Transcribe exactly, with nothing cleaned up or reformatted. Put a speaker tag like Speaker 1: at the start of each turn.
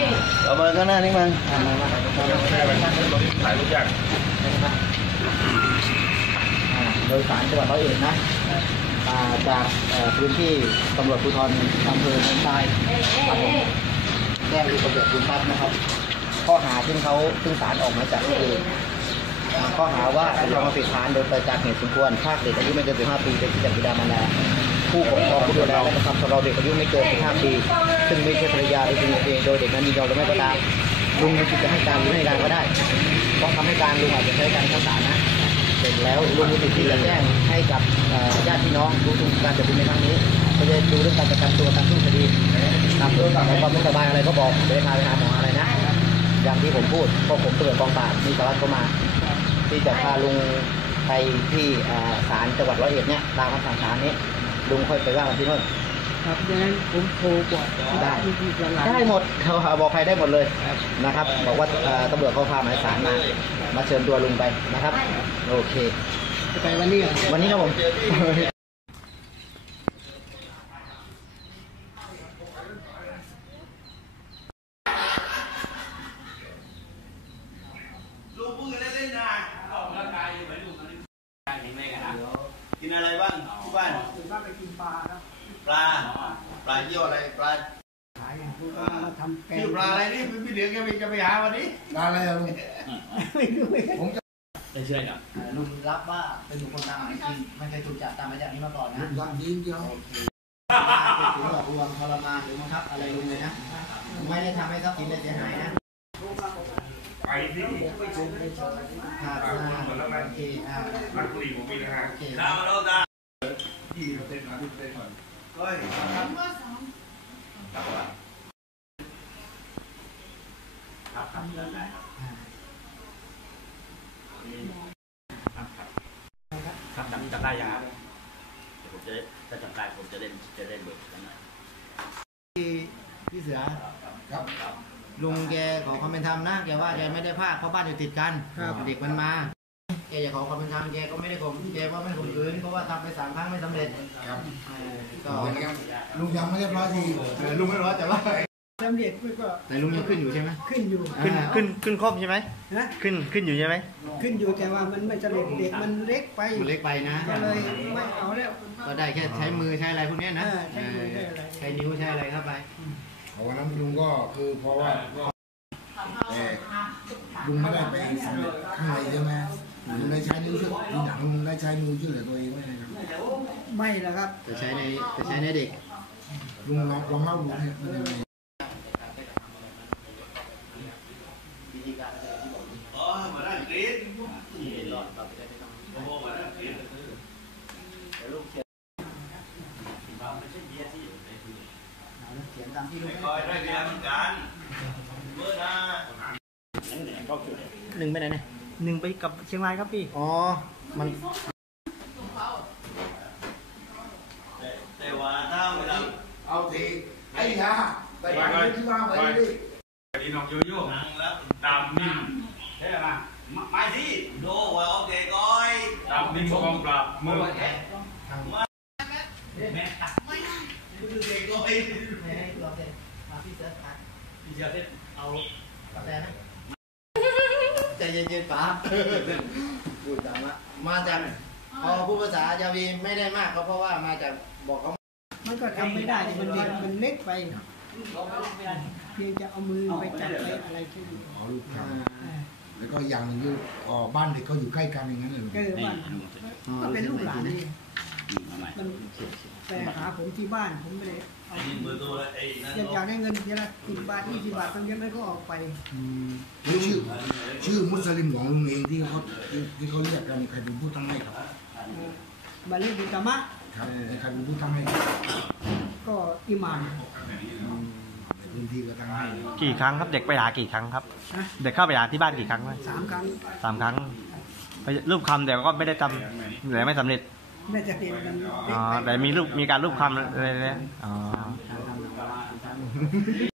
Speaker 1: เอามาข้างหน้านี่มา
Speaker 2: ถ่ายรูปยาก
Speaker 1: โดยสารจังหวัดร้อยเอ็ดนะจากพื้นที่ตำรวจภูธรอำเภอเมืองใต้ครับผมแจ้งที่ตำรวจภูธรนะครับข้อหาซึ่งเขาซึ่งศาลออกมาจากก็คือข้อหาว่ากระทำผิดฐานโดยเกิดจากเหตุสมควรพรากเด็กอายุไม่เกินสิบห้าปีเป็นบิดามารดาผู้ปกครองผู้ดูแลและกระทำชำเราเด็กอายุไม่เกินสิบห้าปีซึ่งไม่ใช่ภรรยาหรือเป็นเองโดยเด็กนั้นยินยอมหรือไม่ก็ตามลุงมีสิทธิ์จะให้การหรือไม่ให้การก็ได้ต้องทำให้การลุงอาจจะใช้การขั้นศาลนะเสร็จแล้วลุงมีสิทธิ์ที่จะแจ้งให้กับญาติพี่น้องรู้ถึงการจับกุมในครั้งนี้เขาจะดูเรื่องการประกันตัวการสู้คดีทำเรื่องของความไม่สบายอะไรก็บอกเดี๋ยวพาไปหาหมออะไรนะอย่างที่ผมพูดเพราะผมตำรวจกองปราบมีสารวัตรเข้ามาที่จะพาลุงไปที่ศาลจังหวัดร้อยเอ็ดเนี่ยตามคำสั่งศาลนี้ลุงค่อยไปว่ากันที่โน่น
Speaker 3: ครับดังนั้นผมโทรบอก
Speaker 1: ได้ได้หมดเขาบอกใครได้หมดเลยนะครับบอกว่าตำรวจเขาพาหมายสารมามาเชิญตัวลุงไปนะครับโอเค
Speaker 3: ไปวันนี้
Speaker 1: วันนี้ครับผม
Speaker 2: ลูกมือเล่นๆนะออกกำลังกายอยู่ไหมลูกตอนนี้กินอะไรบ้างที่บ้าน
Speaker 3: ถึงบ้านไปกินปลาครับ
Speaker 2: ปลาปลาเยี่ยวอะไรปลา
Speaker 3: ขายพูดว่ามาทำแกง
Speaker 2: ชื่อปลาอะไรนี่พี่เหลืองแกจะไปหาวันนี้
Speaker 4: ปลาอะไรอะลุง
Speaker 3: ไม่รู้
Speaker 4: ผมจะ
Speaker 1: ได้เชื่อครับลุงรับว่าเป็นบุคคลตามหมายจริงไม่เคยถูกจับตามหมายจับนี้มาก่อนนะ
Speaker 4: รับจริงเดียว
Speaker 1: ถือหลอกลวงทรมานหรือบังคับอะไรลุงเลยนะไม่ได้ทำให้ทรัพย์สินเสียหายนะ
Speaker 2: ไปที่
Speaker 1: ครับโอเคอ่า
Speaker 2: ร้านบุหรี่ผมมีนะฮะ
Speaker 1: โอเค
Speaker 2: ตามมาแล้วตาที่เราเต้นมาที่เต้นก่อนก้อยครับครับครับเริ่มได้ครับครับจำจำได้ยังครับผมจะถ้าจำได้ผมจะเล่นจะเล่นเบิร์ดกันหน่อย
Speaker 1: พี่พี่เสือ
Speaker 4: ครับ
Speaker 1: ลุงแกขอความเป็นธรรมนะแกว่าแกไม่ได้พลาดเพราะบ้านอยู่ติดกันเด็กมันมาแกอยากขอความเป็นธรรมแกก็ไม่ได้ข่มแกว่าไม่ข่มขืนเพราะว่าทำไปสามครั้งไม่สำเร็จ
Speaker 4: ครับ
Speaker 1: ก็
Speaker 4: ลุงยังไม่เรียบร้อยที
Speaker 1: ลุงไม่ร้อยแต่ว่า
Speaker 3: สำเร็จก็
Speaker 1: แต่ลุงยังขึ้นอยู่ใช่ไหม
Speaker 3: ขึ้นอยู่
Speaker 1: ขึ้นขึ้นขึ้นครบใช่ไหม
Speaker 3: นะ
Speaker 1: ขึ้นขึ้นอยู่ใช่ไหม
Speaker 3: ขึ้นอยู่แต่ว่ามันไม่สำเร็จเด็กมันเล็กไป
Speaker 1: มันเล็กไปนะ
Speaker 3: ก็เลยไม่เอาแล้ว
Speaker 1: ก็ได้แค่ใช้มือใช้อะไรพวกนี้นะ
Speaker 3: ใช้มือใช้อะไร
Speaker 1: ใช้นิ้วใช้อะไรเข้าไป
Speaker 4: วันนั้นลุงก็คือเพราะว่าลุงไม่ได้ไปสำเร็จข้างในใช่ไหมลุงได้ใช้นิ้วช่วยทีหนังลุงได้ใช้มือช่วยเหลือตัวเองไหมครับ
Speaker 3: ไม่ละครับ
Speaker 1: จะใช้ในจะใช้ในเด็ก
Speaker 4: ลุงลองลองเล่าดูให้มันยังไง
Speaker 2: อ๋อมาได้กรี๊ดหลอดแบบได้ไม่ต้องโอ้โหมาได้กรี๊ดแต่ลูกเขียนไม่ใช่เบียร์ที่อยู่ในที่
Speaker 1: เขียนตามที่ลุง
Speaker 2: คอยได้เบียร์เหมือนกันเมื่อนะ
Speaker 1: หนึ่งไปไหนเนี่ย
Speaker 3: หนึ่งไปกับเชียงรายครับพี่
Speaker 1: อ๋อมัน
Speaker 2: แต่ว่าถ้าเวลา
Speaker 4: เอาทีไอ้ยาไปไปที่บ้านไปดิ
Speaker 2: ดีน้องโยโย่นั่งแล้วตามนิ่มใช่ไหมไม่สิโดว่าโอเคก้อยตามนิ่มกองปราบมือแม่แม่ไม่ได้คือเด็กก้อย
Speaker 1: ไม่ให้ลองเซ็นมาพี่เซิร์ฟ
Speaker 2: พี่เซิร์ฟ
Speaker 1: เอาแต่นะใจเย็นๆป๋าพูดตามละมาจากพอพูดภาษายาวีไม่ได้มากก็เพราะว่ามาจากบอกเขา
Speaker 3: มันก็ทำไม่ได้มันเด็กมันเล็กไปเพียงจะเอามือไปจับไปอะไรแค่นี้
Speaker 4: อ๋อลูกครับแล้วก็อย่างหนึ่งคืออ๋อบ้านเด็กเขาอยู่ใกล้กันอย่างนั้นเลย
Speaker 3: ก็บ้านก็เป็นลูกหลานนี่มันไปหาผมที่บ้านผมไม่ได้อยากอยากได้เงินเยอะละสิบบาทยี่สิบบาทต้องเยอะไม่ก็ออกไป
Speaker 4: ชื่อชื่อมุสลิมของลุงเองที่เขาที่เขาเรียกกันใครเป็นผู้ตั้งให้ครับ
Speaker 3: บาลีบุตรมะ
Speaker 4: ครับใครเป็นผู้ตั้งให้
Speaker 3: ก็อิหม่าม
Speaker 4: พื้นที่ก็ตั้งให้
Speaker 1: กี่ครั้งครับเด็กไปหากี่ครั้งครับเด็กเข้าไปหาที่บ้านกี่ครั้ง
Speaker 3: สามครั้ง
Speaker 1: สามครั้งไปรูปคำแต่ก็ไม่ได้ทำหรือไม่สำเร็จ
Speaker 3: ไม่จะเป็นมัน
Speaker 1: อ๋อแต่มีรูปมีการรูปคำอะไรเนี่ยอ๋อ